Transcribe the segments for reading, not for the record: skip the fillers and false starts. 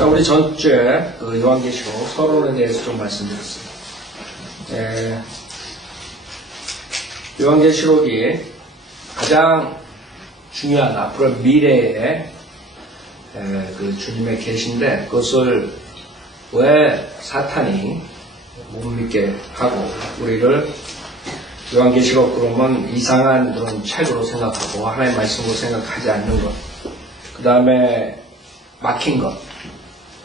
자, 우리 전주에 그 요한계시록 서론에 대해서 좀 말씀드렸습니다. 요한계시록이 가장 중요한 앞으로 미래의 그 주님의 계시인데 그것을 왜 사탄이 못 믿게 하고 우리를 요한계시록 그러면 이상한 그런 책으로 생각하고 하나님의 말씀으로 생각하지 않는 것, 그 다음에 막힌 것,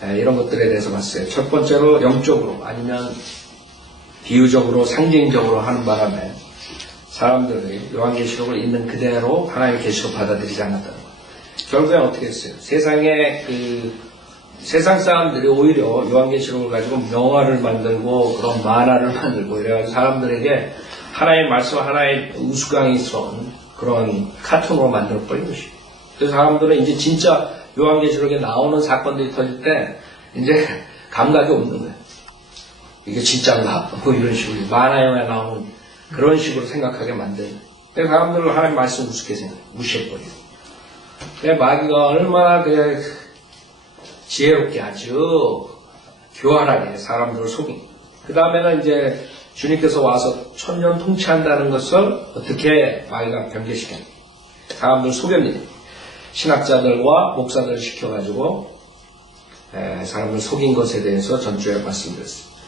이런 것들에 대해서 봤어요. 첫 번째로 영적으로 아니면 비유적으로 상징적으로 하는 바람에 사람들이 요한계시록을 있는 그대로 하나님의 계시로 받아들이지 않았다는 것. 결국엔 어떻게 했어요? 세상 사람들이 오히려 요한계시록을 가지고 명화를 만들고 그런 만화를 만들고 이래가지고 사람들에게 하나의 말씀, 하나의 우스꽝이스러운 그런 카툰으로 만들어버린 것이에요. 그래서 사람들은 이제 진짜 요한계시록에 나오는 사건들이 터질 때 이제 감각이 없는 거예요. 이게 진짜인가? 뭐 이런 식으로 만화 영화에 나오는 그런 식으로 생각하게 만드는. 그래서 사람들은 하나님 말씀 우습게 무시해버려요. 마귀가 얼마나 지혜롭게 아주 교활하게 사람들을 속인. 그 다음에는 이제 주님께서 와서 천년 통치한다는 것을 어떻게 마귀가 변개시켰냐. 사람들 속였느냐. 신학자들과 목사들을 시켜가지고 사람을 속인 것에 대해서 전주에 말씀드렸습니다.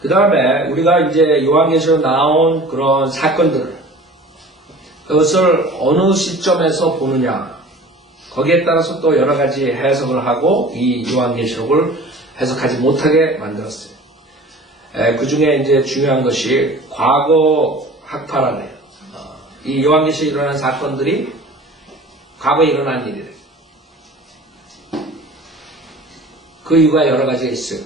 그 다음에 우리가 이제 요한계시록에 나온 그런 사건들을 그것을 어느 시점에서 보느냐 거기에 따라서 또 여러 가지 해석을 하고 이 요한계시록을 해석하지 못하게 만들었어요. 그 중에 이제 중요한 것이 과거 학파라네요. 이 요한계시록에 일어난 사건들이 과거에 일어난 일이래요. 그 이유가 여러 가지가 있어요.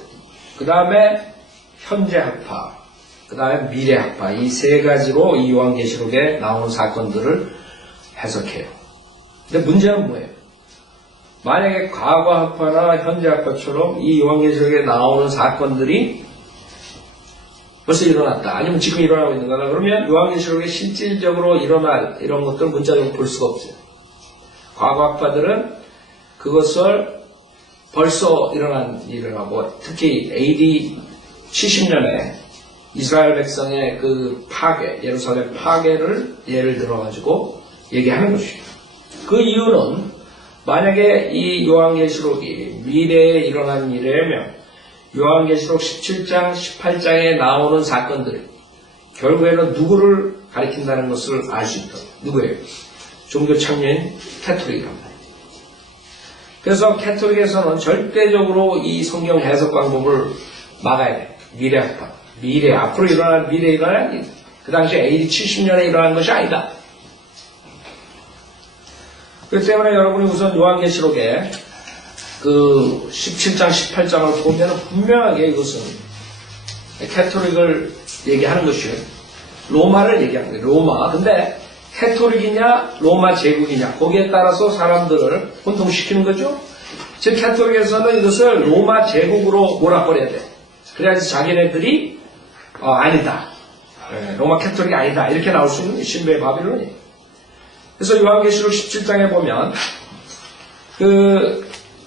그 다음에 현재 학파, 그 다음에 미래 학파, 이 세 가지로 이 요한계시록에 나오는 사건들을 해석해요. 근데 문제는 뭐예요? 만약에 과거 학파나 현재 학파처럼 이 요한계시록에 나오는 사건들이 벌써 일어났다, 아니면 지금 일어나고 있는 거다, 그러면 요한계시록에 실질적으로 일어날 이런 것들을 문자적으로 볼 수가 없어요. 과거 학파들은 그것을 벌써 일어난 일을 하고, 특히 AD 70년에 이스라엘 백성의 그 파괴, 예루살렘 파괴를 예를 들어가지고 얘기하는 것이에요. 그 이유는 만약에 이 요한계시록이 미래에 일어난 일이라면 요한계시록 17장, 18장에 나오는 사건들이 결국에는 누구를 가리킨다는 것을 알 수 있다. 누구예요? 종교 창녀인 캐톨릭이랍니다. 그래서 캐톨릭에서는 절대적으로 이 성경 해석 방법을 막아야 돼요. 미래학파. 앞으로 일어날 미래에 일어날 일. 그 당시 AD 70년에 일어난 것이 아니다. 그렇기 때문에 여러분이 우선 요한계시록에 그 17장, 18장을 보면 분명하게 이것은 캐톨릭을 얘기하는 것이에요. 로마를 얘기하는 거예요. 로마. 근데 캐톨릭이냐, 로마 제국이냐, 거기에 따라서 사람들을 혼동시키는 거죠. 즉, 캐톨릭에서는 이것을 로마 제국으로 몰아버려야 돼. 그래야지 자기네들이, 아니다. 로마 캐톨릭이 아니다. 이렇게 나올 수 있는 신비의 바빌론이에요. 그래서 요한계시록 17장에 보면,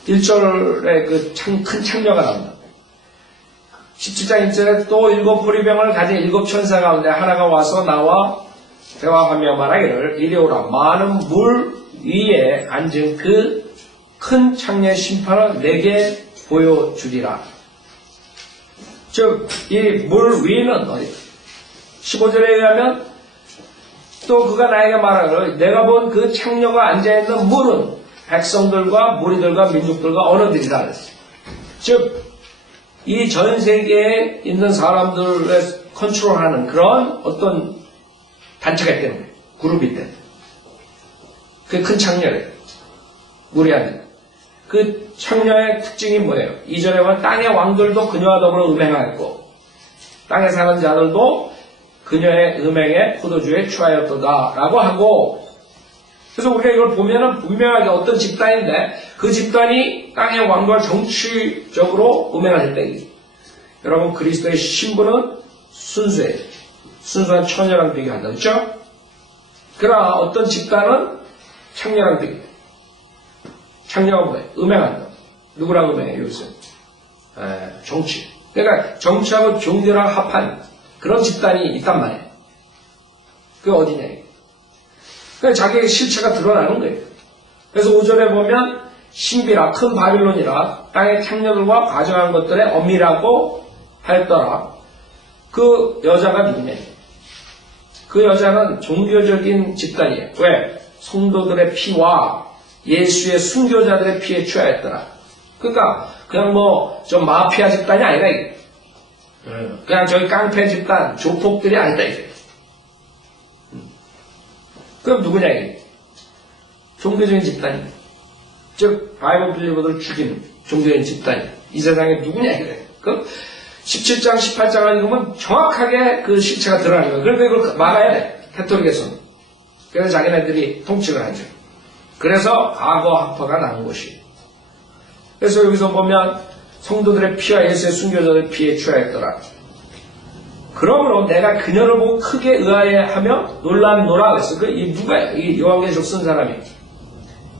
1절에 큰 창녀가 나옵니다. 17장 1절에 또 7 보리병을 가진 7 천사 가운데 하나가 와서 나와 대화하며 말하기를 이리 오라. 많은 물 위에 앉은 그 큰 창녀의 심판을 내게 보여주리라. 즉, 이 물 위는 어디? 15절에 의하면 또 그가 나에게 말하기를 내가 본 그 창녀가 앉아있는 물은 백성들과 무리들과 민족들과 언어들이다 그랬어요. 즉, 이 전 세계에 있는 사람들을 컨트롤하는 그런 어떤 단체가 있다는 거예요. 그룹이 있다는 거예요. 그게 큰 창녀래요. 물이 앉은. 그 창녀의 특징이 뭐예요? 이전에 보면 땅의 왕들도 그녀와 더불어 음행하였고 땅에 사는 자들도 그녀의 음행에 포도주에 취하였도다 라고 하고, 그래서 우리가 이걸 보면은 분명하게 어떤 집단인데 그 집단이 땅의 왕과 정치적으로 음행을 했다. 여러분, 그리스도의 신분은 순수해요. 순수한 처녀랑 비교한다. 그렇죠? 그러나 어떤 집단은 창녀랑 비교해요. 창녀가 뭐예요? 음행한다. 누구라고 해요, 요새? 정치. 그러니까 정치하고 종교랑 합한 그런 집단이 있단 말이에요. 그게 어디냐, 이게. 그러니까 자기의 실체가 드러나는 거예요. 그래서 5절에 보면 신비라 큰 바빌론이라 땅의 탕녀들과 가져간 것들의 엄밀하고 하였더라. 그 여자가 누구냐? 그 여자는 종교적인 집단이에요. 왜? 성도들의 피와 예수의 순교자들의 피에 취하였더라. 그러니까 그냥 뭐 좀 마피아 집단이 아니라 이게. 그냥 저기 깡패 집단, 조폭들이 아니다 이게. 그럼 누구냐 이게? 종교적인 집단이에요. 즉 바이블 빌리버들을 죽이는 종교적인 집단이에요. 이 세상에 누구냐 이게. 그 17장, 18장을 읽으면 정확하게 그 실체가 드러나는 거예요. 그러니까 이걸 막아야 돼. 캐톨릭에서는. 그래서 자기네들이 통치를 하죠. 그래서 과거 학파가 나온 것이에요. 그래서 여기서 보면 성도들의 피와 예수의 순교자들의 피에 취하였더라. 그러므로 내가 그녀를 보고 크게 의아해하며 놀랐노라 그랬어. 이 누가야? 이 요한계시록 쓴 사람이.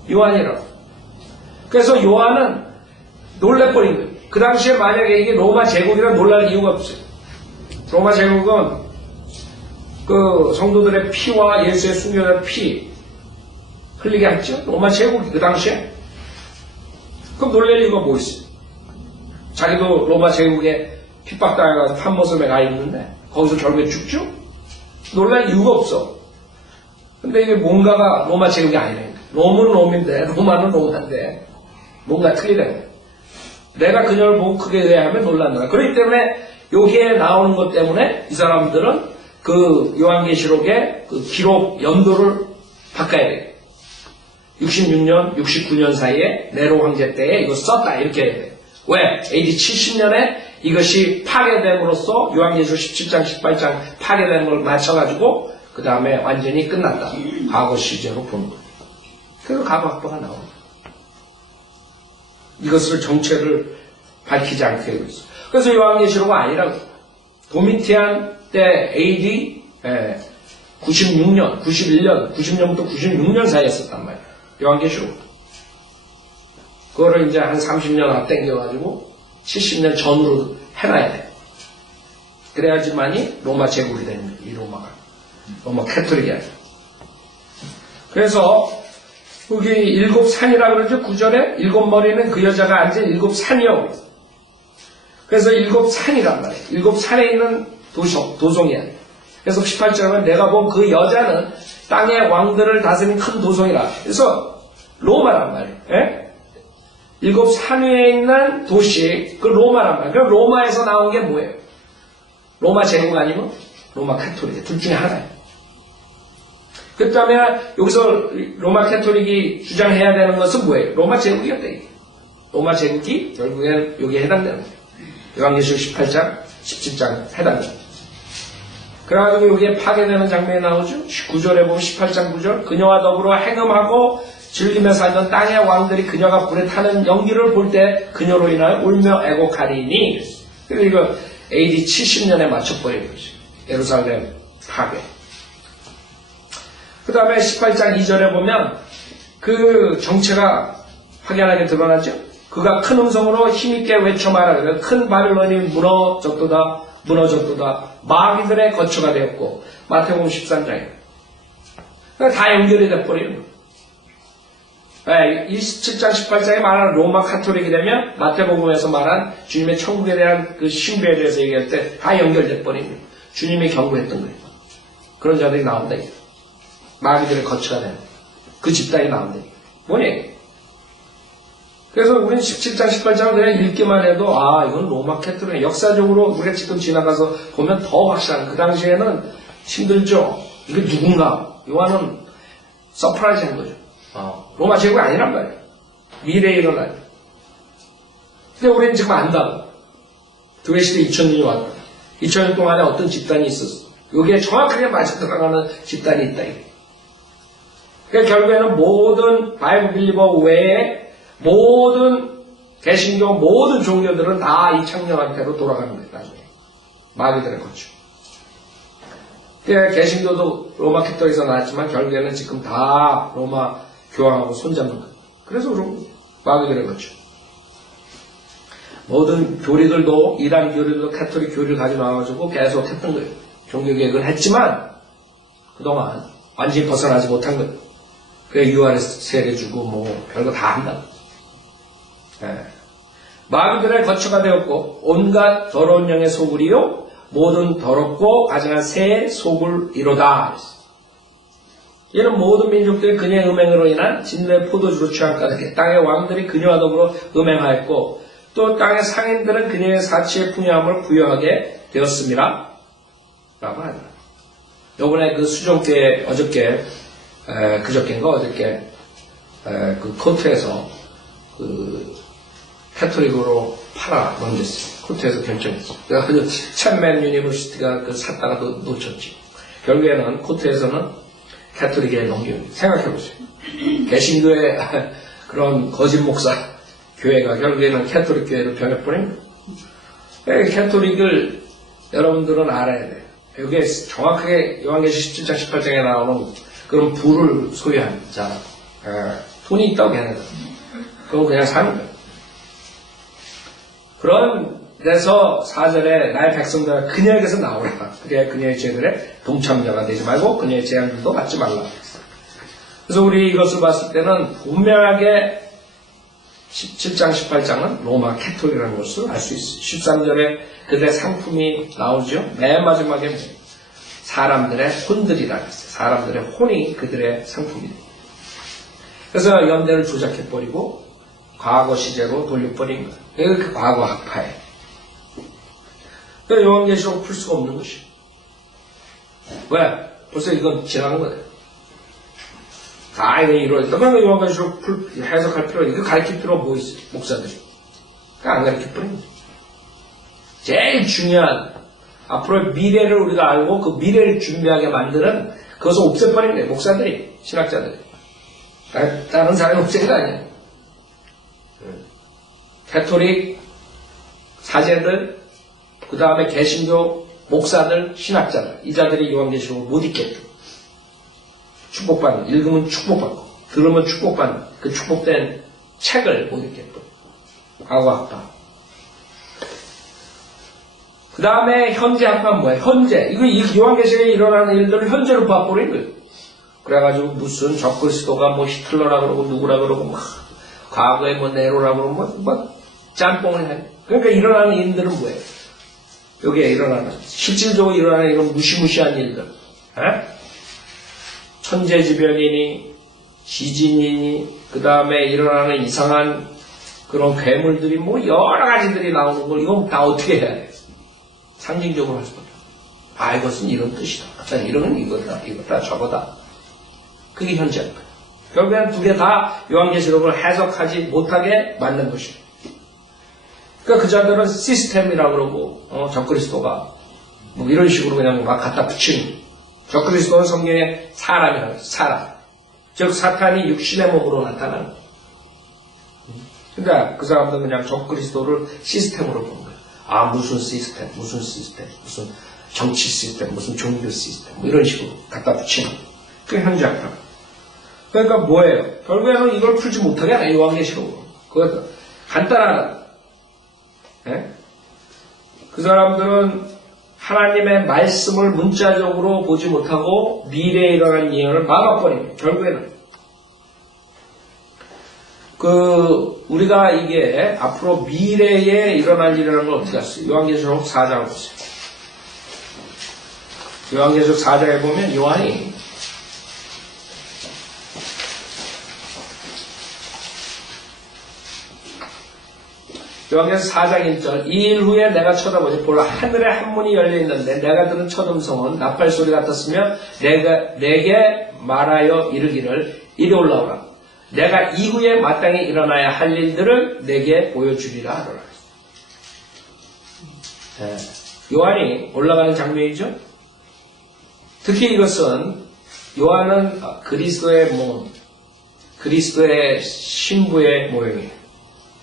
요한이라고. 그래서 요한은 놀래버린 거예요. 그 당시에 만약에 이게 로마 제국이라 놀랄 이유가 없어요. 로마 제국은 그 성도들의 피와 예수의 순교자의 피 흘리게 했죠. 로마 제국이 그 당시에. 그럼 놀랄 이유가 뭐 있어요? 자기도 로마 제국에 핍박당해가지고 판모섬에 가 있는데 거기서 결국에 죽죠? 놀랄 이유가 없어. 근데 이게 뭔가가 로마 제국이 아니네. 롬은 롬인데 로마는 로마인데 뭔가 틀리네. 내가 그녀를 보고 크게 의아하면 놀란다. 그렇기 때문에 여기에 나오는 것 때문에 이 사람들은 그 요한계시록의 그 기록 연도를 바꿔야 돼요. 66년, 69년 사이에 네로 황제 때에 이거 썼다 이렇게 해야 돼요. 왜? AD 70년에 이것이 파괴됨으로써 요한계시록 17장, 18장 파괴되는 걸 맞춰가지고 그 다음에 완전히 끝났다. 과거 시제로 보는 거예요. 그래서 과거 학파가 나옵니다. 이것을 정체를 밝히지 않게 되고 있어요. 그래서 요한계시록은 아니라고. 도미티안 때 AD 96년, 91년, 90년부터 96년 사이에 썼단 말이에요. 요한계시록. 그거를 이제 한 30년 앞당겨가지고 70년 전으로 해놔야 돼. 그래야지만이 로마 제국이 되는 거예요. 이 로마가. 로마 캐톨릭이 아니라. 그래서 여기 일곱 산이라 그러죠. 9절에 일곱 머리는 그 여자가 앉은 일곱 산이요. 그래서 일곱 산이란 말이에요. 일곱 산에 있는 도성이야. 그래서 18절에 내가 본 그 여자는 땅의 왕들을 다스린 큰 도성이라. 그래서 로마란 말이에요. 예? 일곱 산 위에 있는 도시, 그 로마란 말이에요. 그럼 로마에서 나온 게 뭐예요? 로마 제국 아니면 로마 캐톨릭. 둘 중에 하나예요. 그 다음에 여기서 로마 캐톨릭이 주장해야 되는 것은 뭐예요? 로마 제국이었다. 이게. 로마 제국이 결국엔 여기에 해당되는 거예요. 요한계시록 18장, 17장 해당됩니다. 그래가지고 여기에 파괴되는 장면이 나오죠. 9절에 보면 18장 9절 그녀와 더불어 행음하고 즐기며 살던 땅의 왕들이 그녀가 불에 타는 연기를 볼 때 그녀로 인하여 울며 애곡하리니. 그래서 이거 AD 70년에 맞춰버리는 거죠. 예루살렘 파괴. 그 다음에 18장 2절에 보면 그 정체가 확연하게 드러나죠. 그가 큰 음성으로 힘있게 외쳐 말하기를 큰 바빌론이 무너졌도다 무너졌도다 마귀들의 거처가 되었고. 마태복음 13장에 다 연결이 돼버리는 거예요. 27장 18장에 말하는 로마 카톨릭이 되면 마태복음에서 말한 주님의 천국에 대한 그 신비에 대해서 얘기할 때 다 연결돼 버리는 거예요. 주님이 경고했던 거예요. 그런 자들이 나온다. 마귀들의 거처가 되는 그 집단이 나온다. 뭐냐? 그래서 우리는 17장 18장을 그냥 읽기만 해도 이건 로마 캐톨릭 역사적으로 우리가 지금 지나가서 보면 더 확실한. 그 당시에는 힘들죠. 이게 누군가? 요한은 서프라이즈 한 거죠. 로마 제국이 아니란 말이에요. 미래에 일어나요. 근데 우리는 지금 안다고. 교회 시대 2000년이 왔다. 2000년 동안에 어떤 집단이 있었어. 여기에 정확하게 맞아 들어가는 집단이 있다. 그러니까 결국에는 모든 바이블 빌리버 외에 모든 개신교 모든 종교들은 다 이 창녀한테로 돌아가는 거예요. 마귀들의 거쳐. 그러니까 개신교도 로마 캐톨릭에서 나왔지만 결국에는 지금 다 로마 교황하고 손잡는 거예요. 그래서 마귀들의 거쳐. 모든 교리들도, 이단 교리들도 캐톨릭 교리를 가지고 나와가지고 계속 했던 거예요. 종교개혁을 했지만, 그동안 완전히 벗어나지 못한 거예요. 그래, 유아를 세례주고, 뭐, 별거 다 한다. 예. 마귀들의 거처가 되었고, 온갖 더러운 영의 소굴이요, 모든 더럽고 가증한 새의 소굴이로다. 이는 모든 민족들이 그녀의 음행으로 인한 진노의 포도주로 취한 까닭에 땅의 왕들이 그녀와 더불어 음행하였고 또 땅의 상인들은 그녀의 사치의 풍요함을 부여하게 되었습니다. 라고 하니다. 요번에 그 수종교회 그저께인가 어저께 그 코트에서 그 캐톨릭으로 팔아 넘겼어요. 코트에서 결정했어요. 그래서 챔맨 유니버시티가 그 샀다가 놓쳤지. 결국에는 코트에서는 캐톨릭에 넘깁니다. 생각해보세요. 개신교의 그런 거짓 목사 교회가 결국에는 캐톨릭 교회로 변해버립니다. 캐톨릭을 여러분들은 알아야 돼요. 여기에 정확하게 요한계시록 17장 18장에 나오는 그런 부를 소유한 자, 돈이 있다고 해야 돼요. 그건 그냥 사는 거예요. 그런 데서 4절에 나의 백성들아 그녀에게서 나오라. 그래야 그녀의 죄들의 동참자가 되지 말고 그녀의 재앙들도 받지 말라. 그래서 우리 이것을 봤을 때는 분명하게 17장 18장은 로마 캐톨릭이라는 것을 알 수 있어요. 13절에 그들의 상품이 나오죠. 맨 마지막에 사람들의 혼들이라고 했어요. 사람들의 혼이 그들의 상품이에요. 그래서 연대를 조작해버리고 과거 시제로 돌려버린 거예요. 이게 그 과거 학파예요. 그러니까 요한계시록 풀 수가 없는 것이에요. 왜? 벌써 이건 지나간 거예요. 다 이거 이루어졌다. 그러면 요한계시록 해석할 필요가 이거 가르칠 필요가 뭐 있어요? 목사들이. 그러니까 안 가르칠 뿐입니다. 제일 중요한 앞으로의 미래를 우리가 알고 그 미래를 준비하게 만드는 그것을 없애버린 거예요. 목사들이, 신학자들이. 다른 사람이 없앤 거 아니에요. 캐톨릭 사제들, 그 다음에 개신교 목사들, 신학자들, 이 자들이 요한계시록을 못 읽겠죠. 축복받는, 읽으면 축복받고, 들으면 축복받는, 그 축복된 책을 못 읽겠고, 과거학파. 그 다음에 현재 학파는 뭐예요? 현재. 이거 요한계시록에 일어나는 일들을 현재로 봐버린 거예요. 그래가지고 무슨 적그리스도가 뭐 히틀러라 그러고 누구라 그러고 막 과거에 뭐 네로라 그러고 뭐 짬뽕을 해. 그러니까 일어나는 일들은 뭐예요? 여기에 일어나는 실질적으로 일어나는 이런 무시무시한 일들. 에? 천재지변이니 지진이니 그 다음에 일어나는 이상한 그런 괴물들이 뭐 여러 가지들이 나오는 걸 이건 다 어떻게 해야 돼? 상징적으로 할 수밖에 없어. 이것은 이런 뜻이다. 이런 건 이거다 저거다. 그게 현재인 거예요. 결국에는 두 개 다 요한계시록을 해석하지 못하게 만든 것이에요. 그러니까 그 자들은 시스템이라고 그러고 적그리스도가 뭐 이런 식으로 그냥 막 갖다 붙이는 적그리스도는 성경에 사람이라고 해요. 사람. 즉 사탄이 육신의 몸으로 나타나는 거예요. 그러니까 그 사람들은 그냥 적그리스도를 시스템으로 보는 거예요. 무슨 시스템, 무슨 정치 시스템, 무슨 종교 시스템 뭐 이런 식으로 갖다 붙이는 거예요. 그게 현재학파. 그러니까 뭐예요? 결국에는 이걸 풀지 못하게 하네, 요한계시록으로. 그것도 간단하다. 예? 그 사람들은 하나님의 말씀을 문자적으로 보지 못하고 미래에 일어날 예언을 막아버립니다. 결국에는 우리가 이게 앞으로 미래에 일어날 일이라는 걸 어떻게 할수 있어요? 요한계시록 4장을 보세요. 요한계시록 4장에 보면 요한이 요한계시록 4장 1절 이 일 후에 내가 쳐다보니 보라 하늘에 한 문이 열려있는데 내가 들은 첫 음성은 나팔소리 같았으며 내게 말하여 이르기를 이리 올라오라. 내가 이후에 마땅히 일어나야 할 일들을 내게 보여주리라 하더라. 요한이 올라가는 장면이죠. 특히 이것은 요한은 그리스도의 몸, 그리스도의 신부의 모형이에요.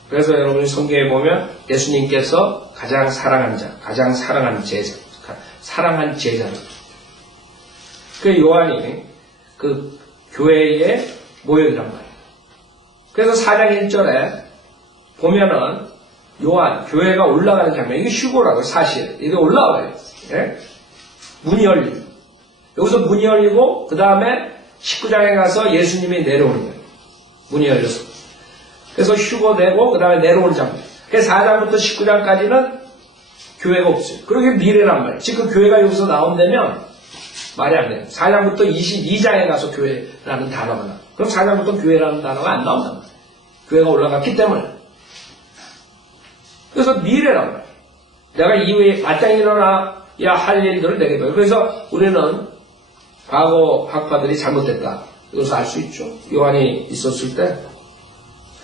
그래서 여러분이 성경에 보면 예수님께서 가장 사랑한 자, 가장 사랑한 제자, 사랑한 제자를. 그 요한이 그 교회의 모형이란 말이에요. 그래서 4장 1절에 보면은 요한, 교회가 올라가는 장면, 이게 휴거라고요, 사실. 이게 올라와요. 예? 문이 열리고. 여기서 문이 열리고, 그 다음에 19장에 가서 예수님이 내려오는 거예요. 문이 열려서. 그래서 휴거되고, 그 다음에 내려오는 장면. 그래서 4장부터 19장까지는 교회가 없어요. 그러게 미래란 말이에요. 지금 교회가 여기서 나온다면, 말이 안 돼요. 4장부터 22장에 가서 교회라는 단어가 나와요. 그럼 4장부터 교회라는 단어가 안 나온단 말이에요. 교회가 올라갔기 때문에. 그래서 미래란 말이에요. 내가 이후에 마땅히 일어나야 할 일들을 내게 봐요. 그래서 우리는 과거 학파들이 잘못됐다. 이것을 알 수 있죠. 요한이 있었을 때.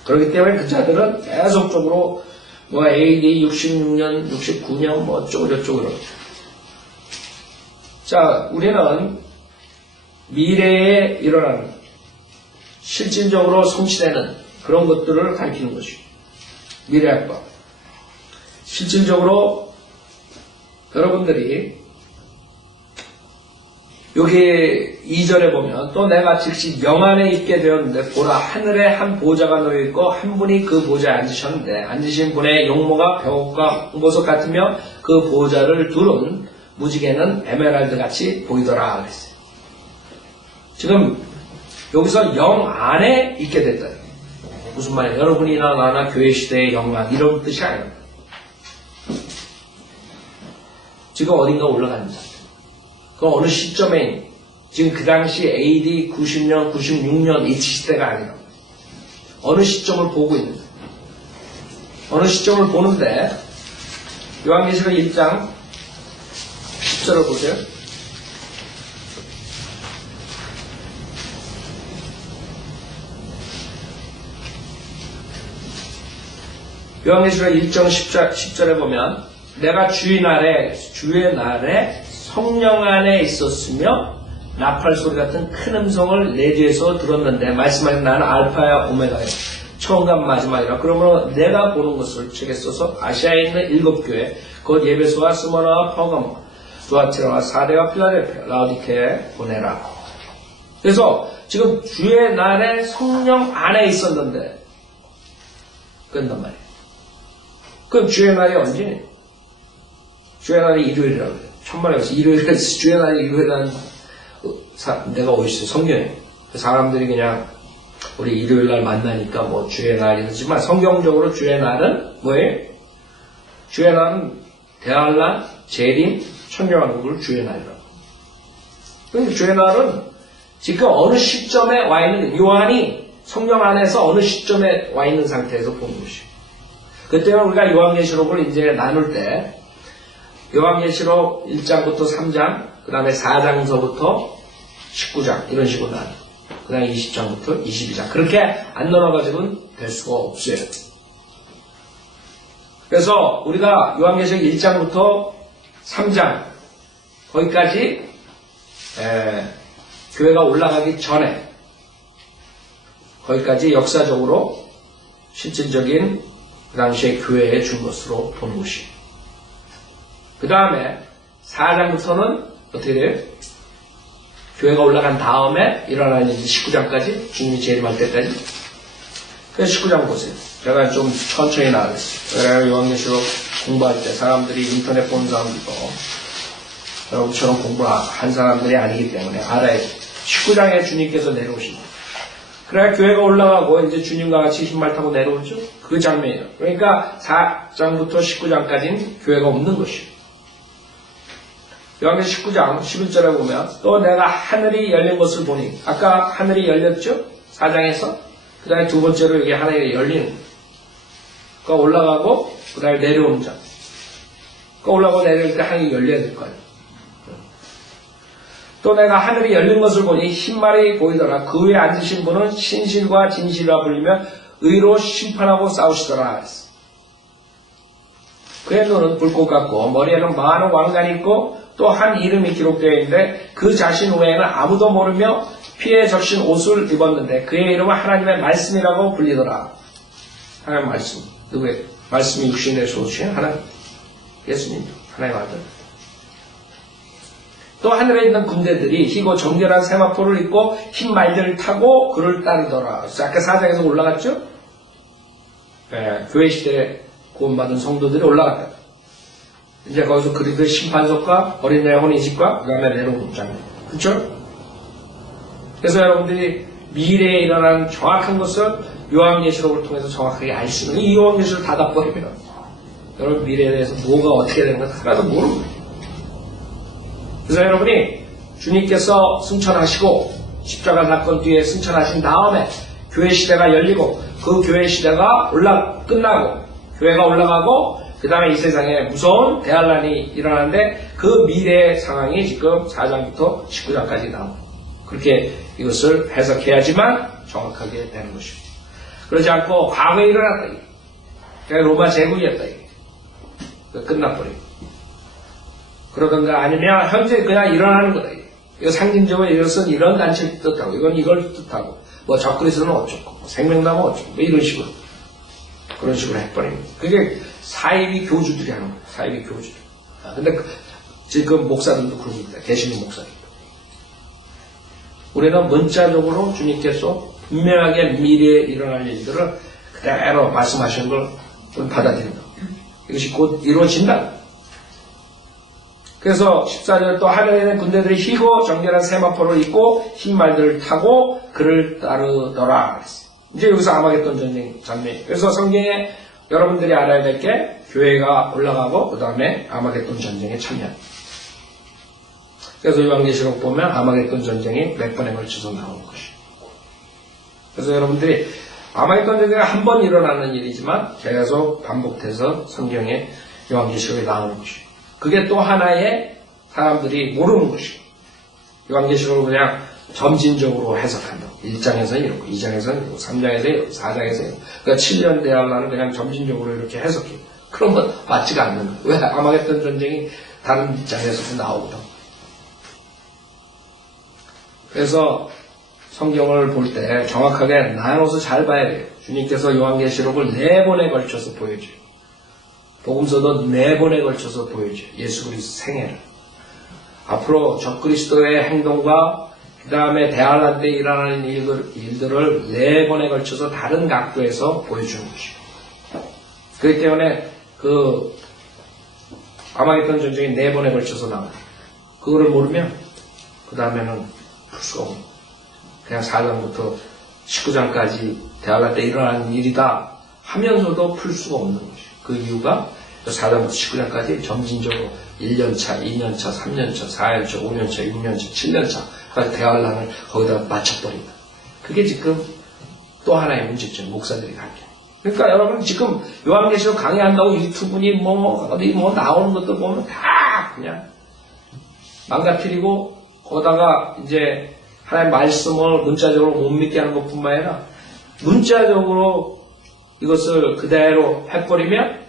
그렇기 때문에 그 자들은 계속적으로 뭐 AD 66년, 69년 뭐 어쩌고저쩌고. 자, 우리는 미래에 일어나는 실질적으로 성취되는 그런 것들을 가리키는 것이죠. 미래학과. 실질적으로 여러분들이 여기 2절에 보면 또 내가 즉시 영안에 있게 되었는데 보라 하늘에 한 보좌가 놓여있고 한 분이 그 보좌에 앉으셨는데 앉으신 분의 용모가 벽과 홍보석 같으며 그 보좌를 두른 무지개는 에메랄드 같이 보이더라 그랬어요. 지금 여기서 영 안에 있게 됐다. 무슨 말이에요? 여러분이나 나나 교회 시대의 영광 이런 뜻이 아니에요. 지금 어딘가 올라가는 상태. 그 어느 시점에 지금 그 당시 AD 90년, 96년 이 시대가 아니라 어느 시점을 보고 있는 거예요. 어느 시점을 보는데 요한계시록 1장 10절을 보세요. 요한계시록 1장 10절에 보면 내가 주의 날에 성령 안에 있었으며 나팔 소리 같은 큰 음성을 내 뒤에서 들었는데 말씀하신 나는 알파야 오메가요 처음과 마지막이라. 그러므로 내가 보는 것을 책에 써서 아시아에 있는 7교회 곧 예베소와 스모나와 퍼가모 두아티라와 사데와 필라델피아 라오디케에 보내라. 그래서 지금 주의 날에 성령 안에 있었는데 끝난 말이에요. 그럼 주의 날이 언제니? 주의 날이 일요일이라고 해요. 천만에 가서 일요일에 주의 날이 일요일이라는 내가 어디서 성경에 사람들이 그냥 우리 일요일 날 만나니까 뭐 주의 날이지만 성경적으로 주의 날은 뭐예요? 주의 날은 대환란, 재림, 천년왕국을 주의 날이라고. 그러니까 주의 날은 지금 어느 시점에 와 있는 요한이 성령 안에서 어느 시점에 와 있는 상태에서 보는 것이에요. 그때는 우리가 요한계시록을 이제 나눌 때 요한계시록 1장부터 3장, 그 다음에 4장서부터 19장 이런 식으로 나눠요. 그 다음에 20장부터 22장. 그렇게 안 나눠가지고는 될 수가 없어요. 그래서 우리가 요한계시록 1장부터 3장 거기까지 교회가 올라가기 전에 거기까지 역사적으로 실질적인 그 당시에 교회에 준 것으로 본 것이에요. 그 다음에 4장부터는 어떻게 돼요? 교회가 올라간 다음에 일어나는 19장까지 주님이 재림할 때까지. 그래서 19장 보세요. 제가 좀 천천히 나가겠어요. 제가 요한계시록 공부할 때 사람들이 인터넷 보는 사람들도 여러분처럼 공부한 사람들이 아니기 때문에 알아야 돼요. 19장에 주님께서 내려오십니다. 그래야 교회가 올라가고 이제 주님과 같이 신발 타고 내려오죠. 그 장면이에요. 그러니까 4장부터 19장까지는 교회가 없는 것이에요. 요한계시록 19장 11절에 보면 또 내가 하늘이 열린 것을 보니 아까 하늘이 열렸죠? 4장에서 그 다음에 두 번째로 여기 하늘이 열리는 거예요. 그러니까 올라가고 그 다음에 내려오는 장. 그러니까 올라가고 내려올 때 하늘이 열려야 될 거 아니에요. 또 내가 하늘이 열린 것을 보니 흰말이 보이더라. 그 위에 앉으신 분은 신실과 진실이라 불리며 의로 심판하고 싸우시더라. 그의 눈은 불꽃 같고 머리에는 많은 왕관이 있고 또 한 이름이 기록되어 있는데 그 자신 외에는 아무도 모르며 피에 적신 옷을 입었는데 그의 이름은 하나님의 말씀이라고 불리더라. 하나님의 말씀. 누구의? 말씀이 육신에 오신 하나님. 예수님. 하나님의 아들. 또 하늘에 있는 군대들이 희고 정결한 세마포를 입고 흰 말들을 타고 그를 따르더라. 그래서 아까 4장에서 올라갔죠? 네, 교회 시대에 구원받은 성도들이 올라갔다. 이제 거기서 그리스도의 심판석과 어린양의 혼인식과 그 다음에 내려오는 장면. 그렇죠? 그래서 여러분들이 미래에 일어나는 정확한 것을 요한계시록을 통해서 정확하게 알 수 있는 이 요한계시록을 닫아버리면 여러분 미래에 대해서 뭐가 어떻게 되는 건 하나도 모르는 거예요. 그래서 여러분이 주님께서 승천하시고 십자가 사건 뒤에 승천하신 다음에 교회 시대가 열리고 그 교회 시대가 끝나고 교회가 올라가고 그 다음에 이 세상에 무서운 대환란이 일어나는데 그 미래의 상황이 지금 4장부터 19장까지 나옵니다. 그렇게 이것을 해석해야지만 정확하게 되는 것입니다. 그러지 않고 과거에 일어났다. 그냥 로마 제국이었다. 끝나버리고. 그러던가 아니면 현재 그냥 일어나는 거다. 이거 상징적으로 이것은 이런 단체를 뜻하고 이건 이걸 뜻하고 뭐 적그리스도는 어쩌고 뭐 생명나무 어쩌고 뭐 이런 식으로 그런 식으로 해버립니다. 그게 사이비 교주들이 하는 거예요. 사이비 교주들. 근데 지금 목사들도 그러고 있다. 계시는 목사들도. 우리는 문자적으로 주님께서 분명하게 미래에 일어날 일들을 그대로 말씀하시는 걸 받아들인다. 이것이 곧 이루어진다. 그래서 14절 또 하늘에 있는 군대들이 희고 정결한 세마포를 입고 흰 말들을 타고 그를 따르더라 그랬어요. 이제 여기서 아마겟돈 전쟁 장면이에요. 그래서 성경에 여러분들이 알아야 될 게 교회가 올라가고 그 다음에 아마겟돈 전쟁에 참여합니다. 그래서 요한계시록 보면 아마겟돈 전쟁이 몇 번에 걸쳐서 나오는 것이에요. 그래서 여러분들이 아마겟돈 전쟁은 한 번 일어나는 일이지만 계속 반복돼서 성경에 요한계시록에 나오는 것이에요. 그게 또 하나의 사람들이 모르는 것이에요. 요한계시록을 그냥 점진적으로 해석한다. 1장에서는 이렇고 2장에서는 이렇고 3장에서는 이렇고 4장에서는 이렇고 그러니까 7년 대환란은 그냥 점진적으로 이렇게 해석해요. 그런 건 맞지가 않는 거예요. 왜? 아마겟돈 전쟁이 다른 장에서도 나오거든. 그래서 성경을 볼 때 정확하게 나눠서 잘 봐야 돼요. 주님께서 요한계시록을 4번에 걸쳐서 보여줘요. 복음서도 4번에 걸쳐서 보여줘요. 예수 그리스도 생애를. 앞으로 적그리스도의 행동과 그 다음에 대환란 때 일어나는 일들을 4번에 걸쳐서 다른 각도에서 보여주는 것이에요. 그렇기 때문에 그 아마겟돈 전쟁이 4번에 걸쳐서 나와요. 그거를 모르면 그 다음에는 풀 수가 없는 거예요. 그냥 4장부터 19장까지 대환란 때 일어나는 일이다 하면서도 풀 수가 없는 것이에요. 그 이유가 4장부터 19장까지 점진적으로 1년차, 2년차, 3년차, 4년차, 5년차, 6년차, 7년차 대환란을 거기다 맞춰버린다. 그게 지금 또 하나의 문제점, 목사들이 갖게. 그러니까 여러분 지금 요한계시록 강의한다고 유튜브니 어디 나오는 것도 보면 다 그냥 망가뜨리고 거다가 이제 하나님의 말씀을 문자적으로 못 믿게 하는 것뿐만 아니라 문자적으로 이것을 그대로 해버리면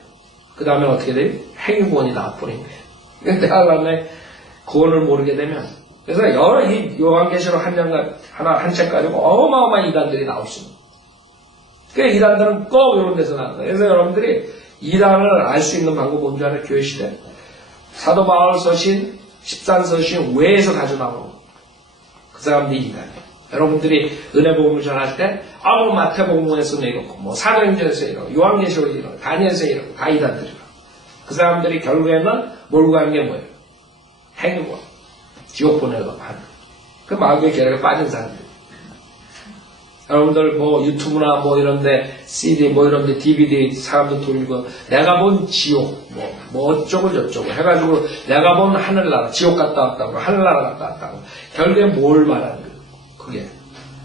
그 다음에 어떻게 돼요? 행위구원이 나와버린 거예요. 그러니까 대환란의 구원을 모르게 되면 그래서 여러 이 요한계시록 한 책 가지고 어마어마한 이단들이 나올 수 있는 거예요. 그러니까 이단들은 꼭 이런 데서 나는 거예요. 그래서 여러분들이 이단을 알 수 있는 방법은 뭔지 알아요? 교회 시대 사도 바울 서신 13서신 외에서 가져 나오는 거예요. 그 사람들이 이단이에요. 여러분들이 은혜복음을 전할 때 마태복음에서는 이렇고 사도행전에서 이렇고 요한계시록에서 이렇고 다니엘에서 이렇고 다 이단들이고 그 사람들이 결국에는 몰고 가는 게 뭐예요? 행위구원 지옥 보내려고 하는 거예요. 그 마귀의 계략에 빠진 사람들. 여러분들 유튜브나 이런데 CD 이런데 DVD 사람들 돌리고 내가 본 지옥 어쩌고 저쩌고 해가지고 내가 본 하늘나라 지옥 갔다 왔다고 하늘나라 갔다 왔다고 결국에 뭘 말하는 거예요? 그게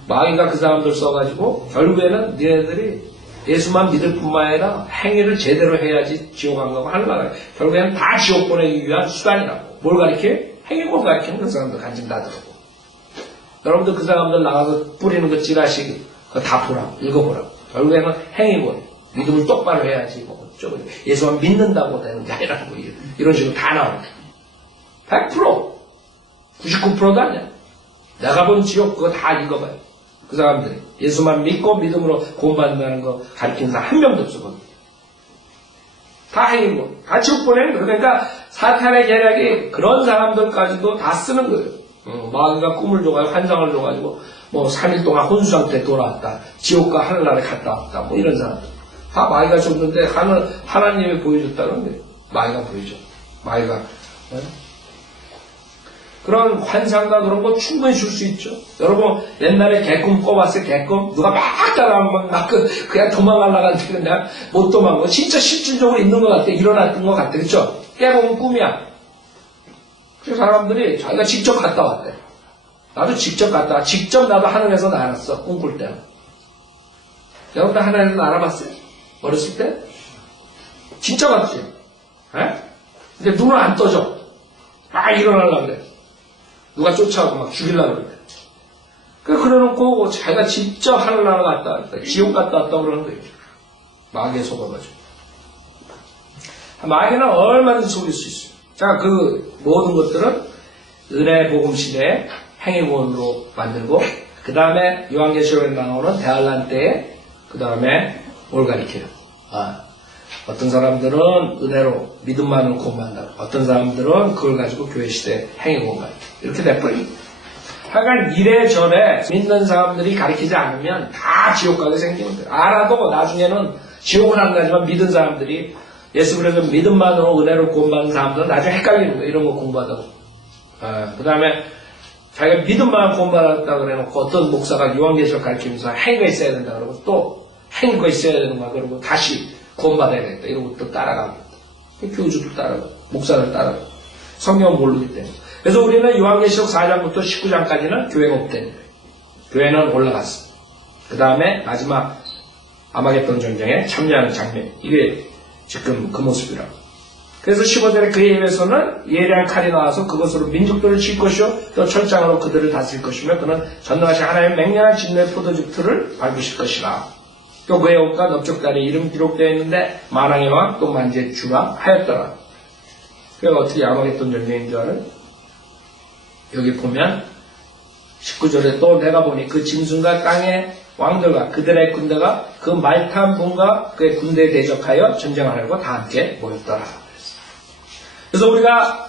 마귀가 그 사람들 써가지고 결국에는 니네들이 예수만 믿을 뿐만 아니라 행위를 제대로 해야지 지옥 안 가고 하늘나라 결국에는 다 지옥 보내기 위한 수단이라고. 뭘 가리켜? 행위를 가리키는 그 사람들 간증 다 들었고 여러분들 그 사람들 나가서 뿌리는 거 찌라시 그거 다 보라고 읽어보라고. 결국에는 행위고 믿음을 똑바로 해야지 어쩌고 예수만 믿는다고 되는 게 아니라 이런 식으로 다 나옵니다. 100% 99%도 아니야. 내가 본 지옥 그거 다 읽어봐요. 그 사람들이 예수만 믿고 믿음으로 구원받는다는 거 가르치는 사람 한 명도 없어 거기. 다 행위고 다 지옥 보내는 거예요. 그러니까 사탄의 계략이 그런 사람들까지도 다 쓰는 거예요. 마귀가 꿈을 줘가지고 환상을 줘가지고 3일 동안 혼수 상태에 돌아왔다. 지옥과 하늘나라에 갔다 왔다. 이런 사람들 다 마귀가 줬는데 하나님이 보여줬다는데 마귀가 보여줘. 마귀가 그런 환상과 그런 거 충분히 줄 수 있죠. 여러분 옛날에 개꿈 꿔봤어요. 개꿈 누가 막 따라하면 막 그냥 도망가려고 하는데 내가 못 도망가. 진짜 실질적으로 있는 것 같아. 일어났던 것 같아. 그렇죠? 깨보면 꿈이야. 그 사람들이 자기가 직접 갔다 왔대. 나도 직접 갔다 와. 직접 나도 하늘에서 날았어. 꿈꿀 때. 여러분들 하늘에서 날아봤어요? 어렸을 때? 진짜 갔지? 에? 근데 눈을 안 떠져. 막 일어나려고 그래. 누가 쫓아오고 막 죽이려고 그래. 그래놓고 자기가 직접 하늘나라 갔다 왔다. 지옥 갔다 왔다고 그러는 거예요. 마귀에 속아가지고. 마귀는 얼마든지 속일 수 있어요. 자, 그 모든 것들은 은혜 복음시대의 행위구원으로 만들고, 그 다음에 요한계시록에 나오는 대환란 때에, 그 다음에 뭘 가리켜요? 어떤 사람들은 은혜로 믿음만으로 구원받는다. 어떤 사람들은 그걸 가지고 교회 시대 행위구원 가리켜. 이렇게 돼버립니다. 하여간 이래저래 믿는 사람들이 가리키지 않으면 다 지옥 가게 생기는 거예요. 알아도 나중에는 지옥은 안 가지만 믿은 사람들이 예수 그래서 믿음만으로 은혜로 구원받는 사람들은 나중에 헷갈리는 거예요. 이런 거 공부하다가. 그 다음에 자기가 믿음만 구원받았다 그래놓고 어떤 목사가 요한계시록 가르치면서 행위가 있어야 된다 그러고 또 행위가 있어야 되는 거야. 그러고 다시 구원받아야 되겠다. 이러고 또 따라가고. 교주도 따라가고. 목사를 따라가고. 성경은 모르기 때문에. 그래서 우리는 요한계시록 4장부터 19장까지는 교회가 없다는 거예요. 교회는 올라갔어. 그 다음에 마지막 아마겟돈 전쟁에 참여하는 장면. 이게 지금 그 모습이라고. 그래서 15절에 그에 의해서는 예리한 칼이 나와서 그것으로 민족들을 칠 것이요 또 철장으로 그들을 다스릴 것이며 그는 전능하신 하나님의 맹렬한 진노의 포도즙 틀을 밟으실 것이라. 또 그의 옷과 넓적다리에 이름 기록되어 있는데 만왕의 왕 또 만주의 주가 하였더라. 그래서 어떻게 아마겟돈 전쟁인 줄 알아요? 여기 보면 19절에 또 내가 보니 그 짐승과 땅의 왕들과 그들의 군대가 그 말탄 분과 그의 군대에 대적하여 전쟁하려고 다 함께 모였더라. 그래서 우리가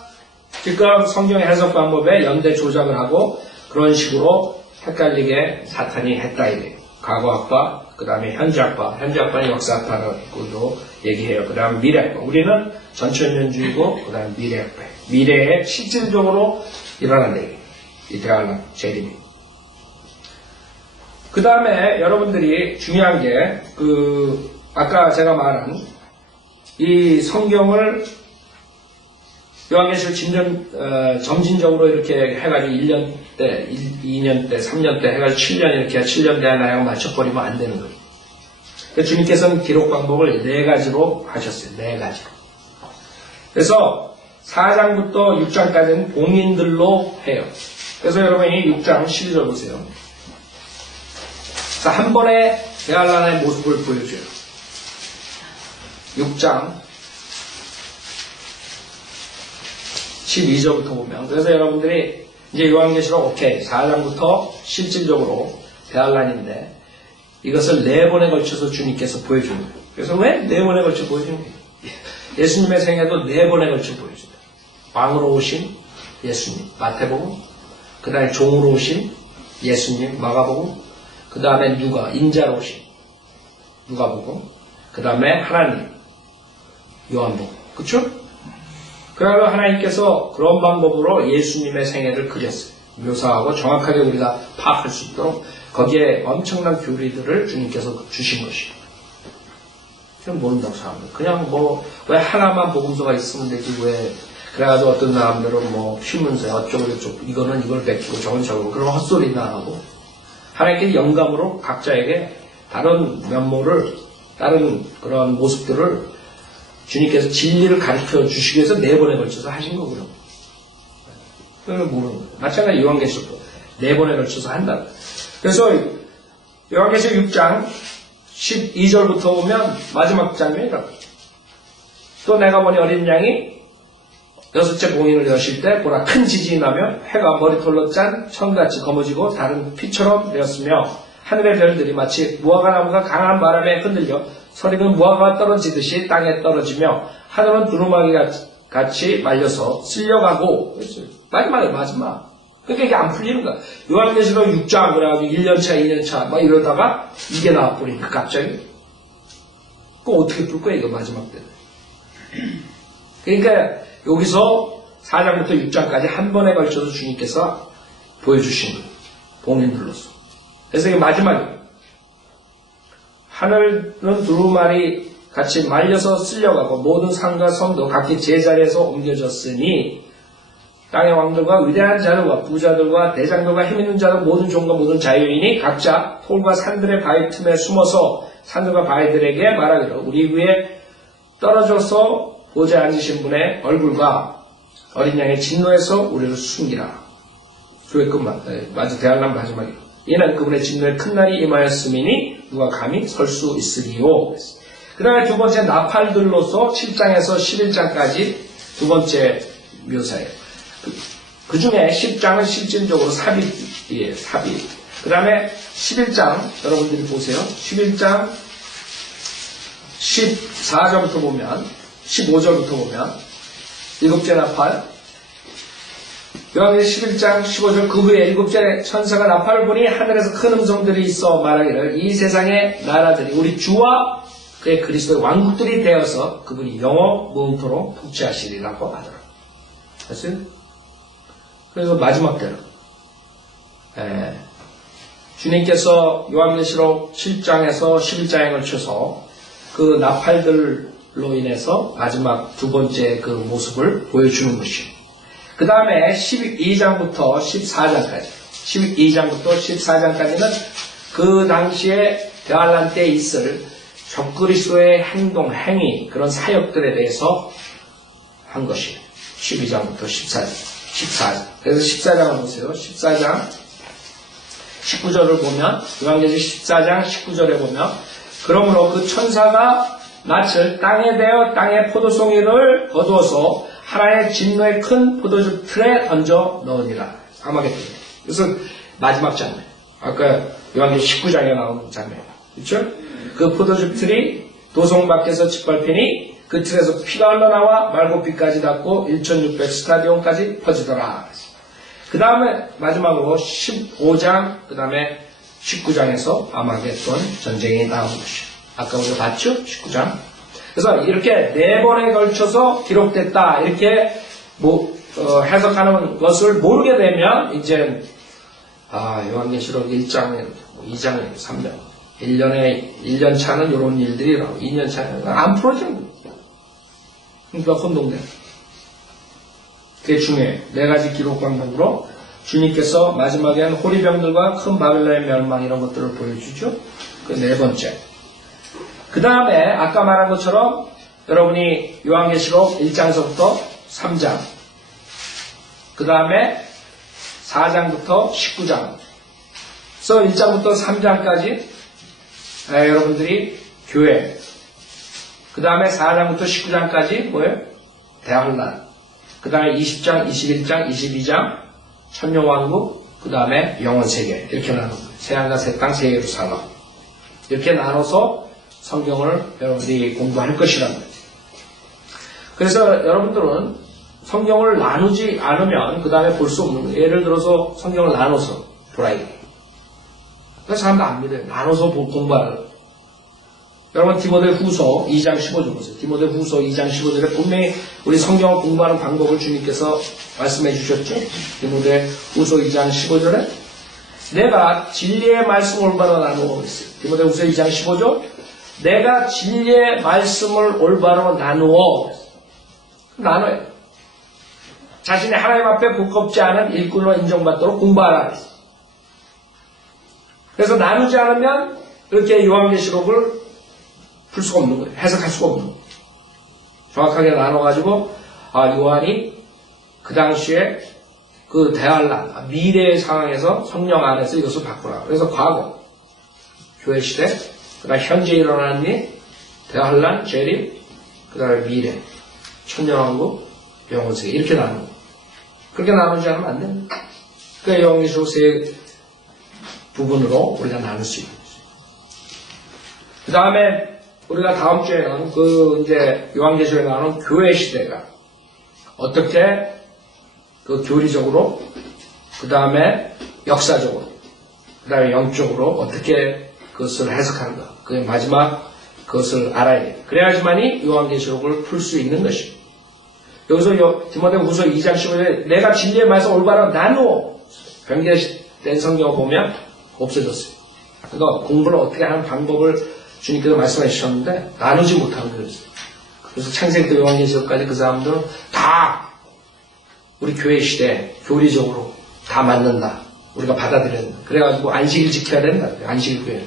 지금 성경의 해석 방법에 연대 조작을 하고 그런 식으로 헷갈리게 사탄이 했다 이래요. 과거학파, 그 다음에 현재학파, 현재학파는 역사학파라고도 얘기해요. 그 다음에 미래학파. 우리는 전천년주의고 그 다음에 미래학파. 미래에 실질적으로 일어난 얘기. 이 대환란 재림이. 그 다음에 여러분들이 중요한 게 아까 제가 말한 이 성경을 요한계시록 점진적으로 이렇게 해가지고 1년 때, 2년 때, 3년 때 해가지고 7년 이렇게 7년 대 하나하고 맞춰버리면 안 되는 거예요. 그래서 주님께서는 기록 방법을 4가지로 하셨어요. 4가지로. 그래서 4장부터 6장까지는 봉인들로 해요. 그래서 여러분이 6장 12절 보세요. 자, 한 번에 대환란의 모습을 보여줘요. 6장 12절부터 보면. 그래서 여러분들이 이제 요한계시록 오케이 4장부터 실질적으로 대환란인데 이것을 4번에 걸쳐서 주님께서 보여주는 거예요. 그래서 왜 4번에 걸쳐 보여주는 거예요? 예수님의 생애도 4번에 걸쳐 보여준다. 왕으로 오신 예수님 마태복음, 그 다음에 종으로 오신 예수님 마가복음, 그 다음에 인자로 오신 누가복음, 그 다음에 하나님 요한복음. 그쵸? 그러나 하나님께서 그런 방법으로 예수님의 생애를 그렸어요. 묘사하고 정확하게 우리가 파악할 수 있도록 거기에 엄청난 교리들을 주님께서 주신 것이에요. 그냥 모른다고 생각합니다. 그냥 왜 하나만 복음서가 있으면 되지 왜 그래가지고 어떤 사람들은 쉬면서 어쩌고 저쩌고 이거는 이걸 베끼고 저건 저거 그런 헛소리나 하고 하나님께 영감으로 각자에게 다른 면모를 다른 그런 모습들을 주님께서 진리를 가르쳐 주시기 위해서 4번에 걸쳐서 하신 거고요. 그걸 모르는 거예요. 마찬가지 요한계시록도 4번에 걸쳐서 한다. 그래서 요한계시록 6장 12절부터 보면 마지막 장면이라고. 또 내가 보니 어린 양이 6째 봉인을 여실 때 보라 큰 지진이 나며 해가 머리털로 짠 천같이 검어지고 다른 피처럼 되었으며 하늘의 별들이 마치 무화과 나무가 강한 바람에 흔들려 서리는 무화과가 떨어지듯이 땅에 떨어지며 하늘은 두루마기 같이 말려서 쓸려가고 마지막 그러니까 이게 안 풀리는 거야. 요한계시록 6장 그래가지고 1년차 2년차 이러다가 이게 나와버리니까 갑자기 그거 어떻게 풀 거야, 이거 마지막 때. 그러니까 여기서 4장부터 6장까지 한 번에 걸쳐서 주님께서 보여주신 거예요. 봉인들로서. 그래서 이게 마지막이에요. 하늘은 두루마리 같이 말려서 쓸려가고 모든 산과 성도 각기 제자리에서 옮겨졌으니 땅의 왕들과 위대한 자들과 부자들과 대장들과 힘있는 자들 모든 종과 모든 자유인이 각자 돌과 산들의 바위 틈에 숨어서 산들과 바위들에게 말하기를 우리 위에 떨어져서 보좌에 앉으신 분의 얼굴과 어린 양의 진노에서 우리를 숨기라. 교회 끝만 마저 대할람 마지막이에요. 이는 그분의 진노의 큰 날이 임하였음이니 누가 감히 설 수 있으리요. 그 다음에 두 번째 나팔들로서 7장에서 11장까지 두 번째 묘사예요. 그 중에 10장은 실질적으로 삽입이에요. 삽입. 그 다음에 11장 여러분들이 보세요. 11장 14절부터 보면 15절부터 보면 일곱째 나팔 요한계시록 11장 15절 그 후에 일곱째 천사가 나팔을 보니 하늘에서 큰 음성들이 있어 말하기를 이 세상의 나라들이 우리 주와 그의 그리스도의 왕국들이 되어서 그분이 영원 무음토록 통치하시리라고 하더라. 됐어요? 그래서 마지막 때는 주님께서 요한계시록 7장에서 11장에 걸쳐서 그 나팔들로 인해서 마지막 두 번째 그 모습을 보여주는 것이에요. 그 다음에 12장부터 14장까지 12장부터 14장까지는 그 당시에 대환란 때에 있을 적그리스도의 행동, 행위 그런 사역들에 대해서 한 것이에요. 12장부터 14장 그래서 14장을 보세요. 14장 19절을 보면 요한계시록 14장 19절에 보면 그러므로 그 천사가 낯을 땅에 대어 땅의 포도송이를 거두어서 하나의 진노의 큰 포도즙 틀에 던져 넣으니라. 아마겟돈. 그래서 마지막 장면. 아까 요한계시록 19장에 나오는 장면. 그렇죠? 그 포도즙 틀이 도성 밖에서 짓밟히니 그 틀에서 피가 흘러나와 말고피까지 닿고 1600 스타디온까지 퍼지더라. 그 다음에 마지막으로 15장, 그 다음에 19장에서 아마겟돈 전쟁이 나오는 것이에요. 아까 우리가 봤죠? 19장. 그래서 이렇게 네 번에 걸쳐서 기록됐다. 이렇게 해석하는 것을 모르게 되면 이제 요한계시록 1장, 2장, 3장 1년 차는 이런 일들이라고 2년 차는 안 풀어지는 거예요. 그러니까 혼동돼. 그게 중요해요. 네 가지 기록 방법으로 주님께서 마지막에 한 호리병들과 큰 바벨론의 멸망 이런 것들을 보여주죠. 그 네 번째. 그 다음에 아까 말한 것처럼 여러분이 요한계시록 1장서부터 3장 그 다음에 4장부터 19장 그래서 1장부터 3장까지 여러분들이 교회 그 다음에 4장부터 19장까지 뭐예요? 대환란 그 다음에 20장, 21장, 22장 천년왕국 그 다음에 영원세계 이렇게 나누는 거예요. 새하늘과 새 땅, 새 예루살렘 이렇게 나눠서 성경을 여러분들이 공부할 것이라는 거죠. 그래서 여러분들은 성경을 나누지 않으면 그 다음에 볼 수 없는 거예요. 예를 들어서 성경을 나눠서 보라 이게. 그래서 사람들 안 믿어요. 나눠서 공부하는 여러분 디모데 후서 2장 15절 보세요. 디모데 후서 2장 15절에 분명히 우리 성경을 공부하는 방법을 주님께서 말씀해 주셨죠. 디모데 후서 2장 15절에 내가 진리의 말씀을 올바로 나누어 있어요. 디모데 후서 2장 15절 내가 진리의 말씀을 올바로 나누어요. 자신이 하나님 앞에 부끄럽지 않은 일꾼으로 인정받도록 공부하라. 그래서 나누지 않으면 이렇게 요한계시록을 풀 수가 없는 거예요. 해석할 수가 없는 거예요. 정확하게 나눠가지고 요한이 그 당시에 그 대환란 미래의 상황에서 성령 안에서 이것을 바꾸라. 그래서 과거 교회 시대 그 다음에 현재 일어나는 일, 대환란, 재림, 그 다음에 미래, 천년왕국, 영원세계 이렇게 나누는 거예요. 그렇게 나누지 않으면 안 됩니다. 그러니까 요한계시록 세 부분으로 우리가 나눌 수 있는 거죠. 그 다음에 우리가 다음 주에는 이제 요한계시록에 나오는 교회 시대가 어떻게 그 교리적으로, 그 다음에 역사적으로, 그 다음에 영적으로 어떻게 그것을 해석하는가. 그 마지막 그것을 알아야 돼요. 그래야지만이 요한계시록을 풀 수 있는 것입니다. 여기서 디모데후서 2장 15절에 내가 진리의 말씀 올바로 나누어 변개된 성경을 보면 없어졌어요. 그러니까 공부를 어떻게 하는 방법을 주님께서 말씀해 주셨는데 나누지 못하는 거예요. 그래서 창세기 때 요한계시록까지 그 사람들은 다 우리 교회 시대에 교리적으로 다 맞는다. 우리가 받아들여야 된다. 그래가지고 안식일 지켜야 된다. 안식일 교회.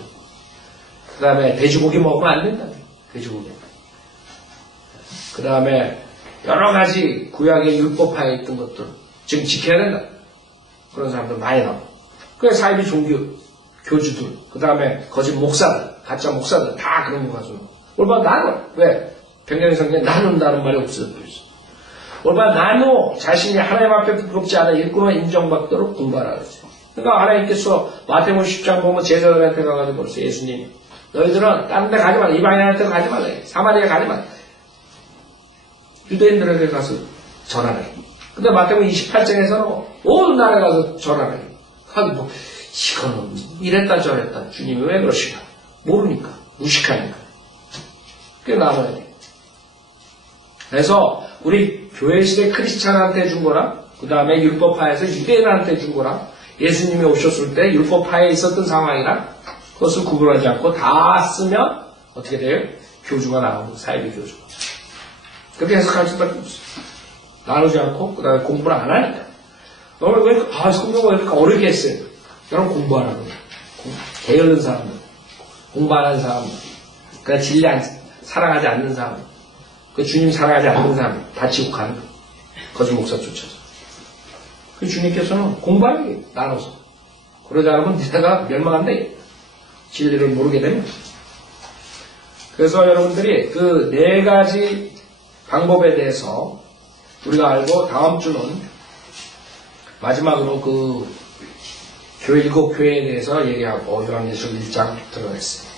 그 다음에 돼지고기 먹으면 안 된다. 돼지고기. 그 다음에 여러 가지 구약의 율법하에 있던 것들 지금 지켜야 된다. 그런 사람들 많이 나와. 그래 사이비 종교 교주들, 그 다음에 거짓 목사들, 가짜 목사들 다 그런 거 가지고 올바로 나눠. 왜? 변경의 성경에 나눈다는 말이 없어요. 올바로 나누어 자신이 하나님 앞에 부끄럽지 않아 일꾼으로 인정받도록 공부하라 그랬어요. 그러니까 하나님께서 마태복음 10장 보면 제자들한테 가가지고 그랬어요. 예수님 너희들은 다른 데 가지 말라. 이방인한테 가지 말라. 사마리아 가지 말라. 유대인들에게 가서 전하라. 근데 마태복음 28장에서는 온 나라에 가서 전하라. 하기 뭐 이거는 이랬다 저랬다. 주님이 왜 그러시나? 모르니까. 무식하니까. 그게 나눠야 돼. 그래서 우리 교회 시대 크리스찬한테 준 거랑 그 다음에 율법파에서 유대인한테 준 거랑 예수님이 오셨을 때 율법파에 있었던 상황이랑 그것을 구분하지 않고 다 쓰면 어떻게 돼요? 교주가 나오고 사이비 교주가. 그렇게 해석할 수밖에 없어요. 나누지 않고 그 다음에 공부를 안 하니까. 너는 왜 성경을 이렇게 어렵게 했어요? 여러분 공부하라는 거예요. 게으른 사람들, 공부 안 하는 사람들, 그냥 진리 사랑하지 않는 사람, 그 주님 사랑하지 않는 사람 다 지옥 가는 거예요. 거짓 목사 쫓아서. 그 주님께서는 공부하는 게 나눠서. 그러지 않으면 내가 멸망한다. 진리를 모르게 되면. 그래서 여러분들이 그 네 가지 방법에 대해서 우리가 알고 다음 주는 마지막으로 그 교회 일곱 교회에 대해서 얘기하고 요한계시록 1장 들어가겠습니다.